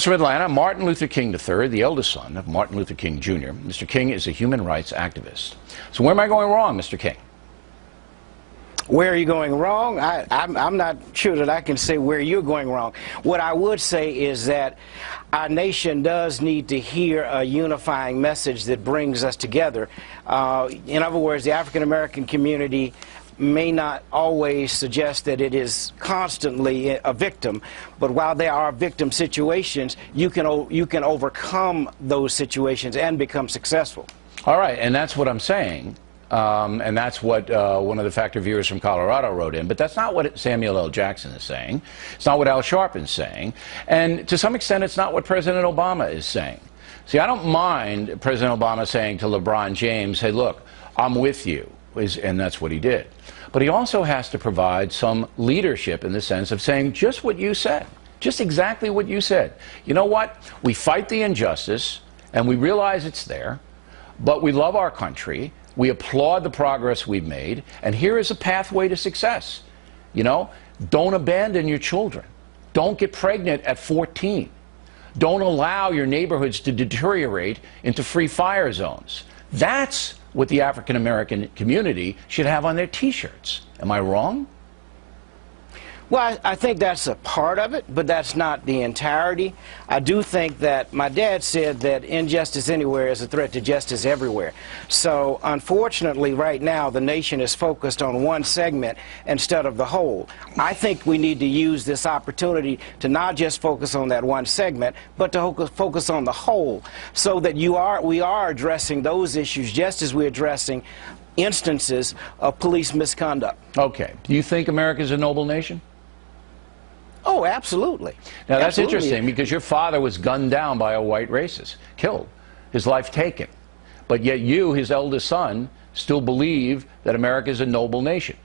From Atlanta, Martin Luther King III, the eldest son of Martin Luther King Jr. Mr. King is a human rights activist. So where am I going wrong, Mr. King? Where are you going wrong? I'm not sure that I can say where you're going wrong. What I would say is that our nation does need to hear a unifying message that brings us together. In other words, the African American community may not always suggest that it is constantly a victim, but while there are victim situations, you can overcome those situations and become successful. All right, and that's what I'm saying. And that's what one of the fact reviewers from Colorado wrote in. But that's not what Samuel L. Jackson is saying. It's not what Al Sharpton is saying. And to some extent, it's not what President Obama is saying. See, I don't mind President Obama saying to LeBron James, hey, look, I'm with you. And that's what he did. But he also has to provide some leadership in the sense of saying just what you said. Just exactly what you said. You know what? We fight the injustice, and we realize it's there, but we love our country. We applaud the progress we've made, and here is a pathway to success. You know, don't abandon your children. Don't get pregnant at 14. Don't allow your neighborhoods to deteriorate into free fire zones. That's what the African American community should have on their T-shirts. Am I wrong? Well, I think that's a part of it, but that's not the entirety. I do think that my dad said that injustice anywhere is a threat to justice everywhere. So, unfortunately, right now, the nation is focused on one segment instead of the whole. I think we need to use this opportunity to not just focus on that one segment, but to focus on the whole, so that we are addressing those issues just as we're addressing instances of police misconduct. Okay. Do you think America is a noble nation? Oh, absolutely. Now, that's absolutely. interesting because your father was gunned down by a white racist, killed, his life taken. But yet you, his eldest son, still believe that America is a noble nation.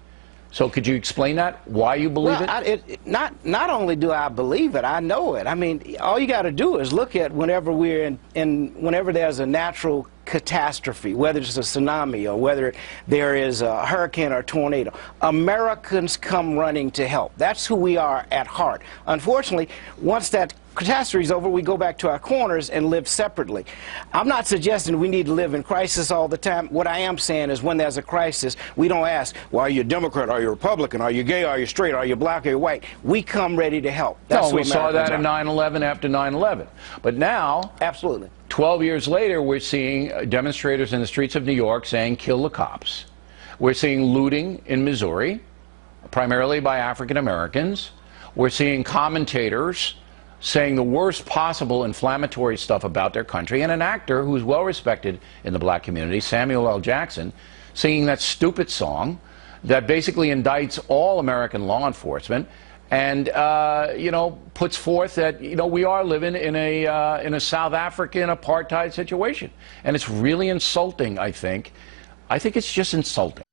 So could you explain that, why you believe it? Not only do I believe it, I know it. I mean, all you got to do is look at whenever whenever there's a natural catastrophe, whether it's a tsunami or whether there is a hurricane or a tornado, Americans come running to help. That's who we are at heart. Unfortunately, once that catastrophe is over, we go back to our corners and live separately. I'm not suggesting we need to live in crisis all the time. What I am saying is when there's a crisis, we don't ask, well, are you a Democrat, are you a Republican, are you gay, are you straight, are you black, are you white? We come ready to help. That's no, we saw that in 9/11 after 9/11. But now, absolutely, 12 years later, we're seeing demonstrators in the streets of New York saying, kill the cops. We're seeing looting in Missouri, primarily by African Americans. We're seeing commentators saying the worst possible inflammatory stuff about their country, and an actor who's well respected in the black community, Samuel L. Jackson, singing that stupid song that basically indicts all American law enforcement and, you know, puts forth that, you know, we are living in a South African apartheid situation. And it's really insulting, I think. I think it's just insulting.